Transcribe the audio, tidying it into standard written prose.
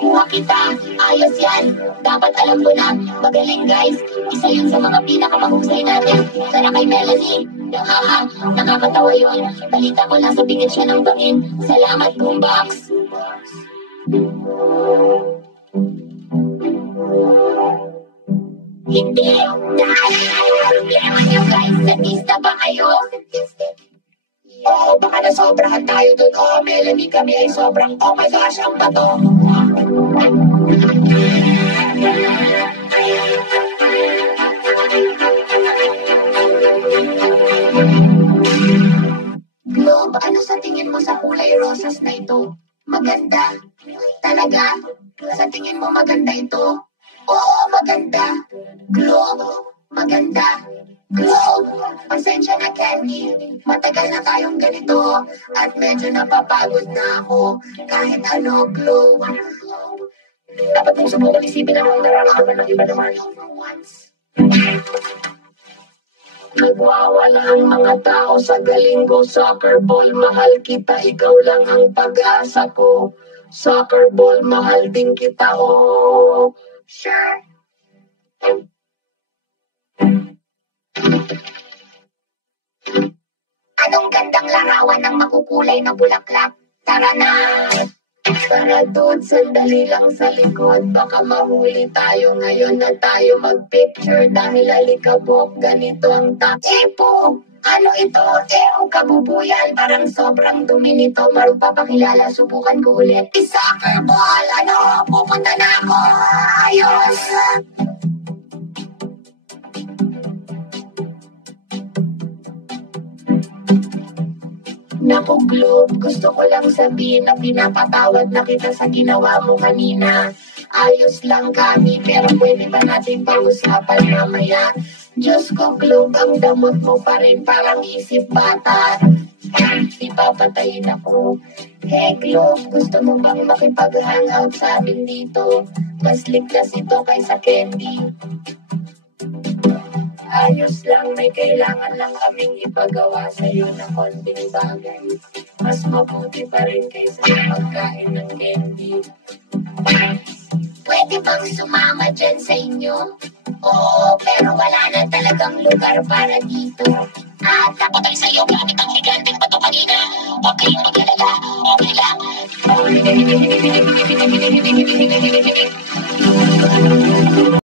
Kuha kita, ayos yan. Dapat alam mo na, magaling guys. Isa yun sa mga pinakamahusay natin. Tara kay Melanie. Haha, nakakatawa yun. Balita ko lang sa bingit siya ng bangin. Salamat, Boombox. Hindi. Problema niyo guys, statista ba kayo? Oo, baka nasobrahan tayo dun. Oo, Melanie, kami ay sobrang, oh my gosh, ang bato. Globe, ano sa tingin mo sa kulay rosas na ito? Maganda. Talaga? Sa tingin mo maganda ito? Oo, maganda. Globe, maganda. Globe, pasensya na Candy. Matagal na tayong ganito at medyo napapagod na ako. Kahit ano, Globe. Dapat mong subukan isipin ang mga nararamdaman ng iba naman for once. Nagwawala ang mga tao sa galing ko. Soccer ball, mahal kita. Ikaw lang ang pag-asa ko. Soccer ball, mahal din kita. Oh, sure. Anong gandang larawan ng makukulay na bulaklak? Tara na! Tara doon, sandali lang sa likod. Baka mahuli tayo ngayon na tayo mag-picture dahil alikabok, ganito ang tapo. Ano ito? Kabubuyan. Parang sobrang dumi nito. Magpapakilala, subukan ko ulit. Soccer ball! Ano? Pupunta na ako! Ayos! Naku, Globe, gusto ko lang sabihin na pinapatawad na kita sa ginawa mo kanina. Ayos lang kami, pero pwede ba natin pag-usapan mamaya? Diyos ko, Globe, ang damot mo pa rin parang isip bata. Ipapatayin ako. Hey, Globe, gusto mo bang makipag-hangout sa amin dito? Mas ligtas ito kaysa candy. Ayos lang, may kailangan lang kaming ipagawa sa'yo na konting bagay. Mas mabuti pa rin kaysa sa pagkain ng candy. Pwede bang sumama dyan sa inyo? Oo, pero wala na talagang lugar para dito. At napatay sa'yo gamit ang higanteng bato kanina. Huwag kayong mag-alala, okay lang.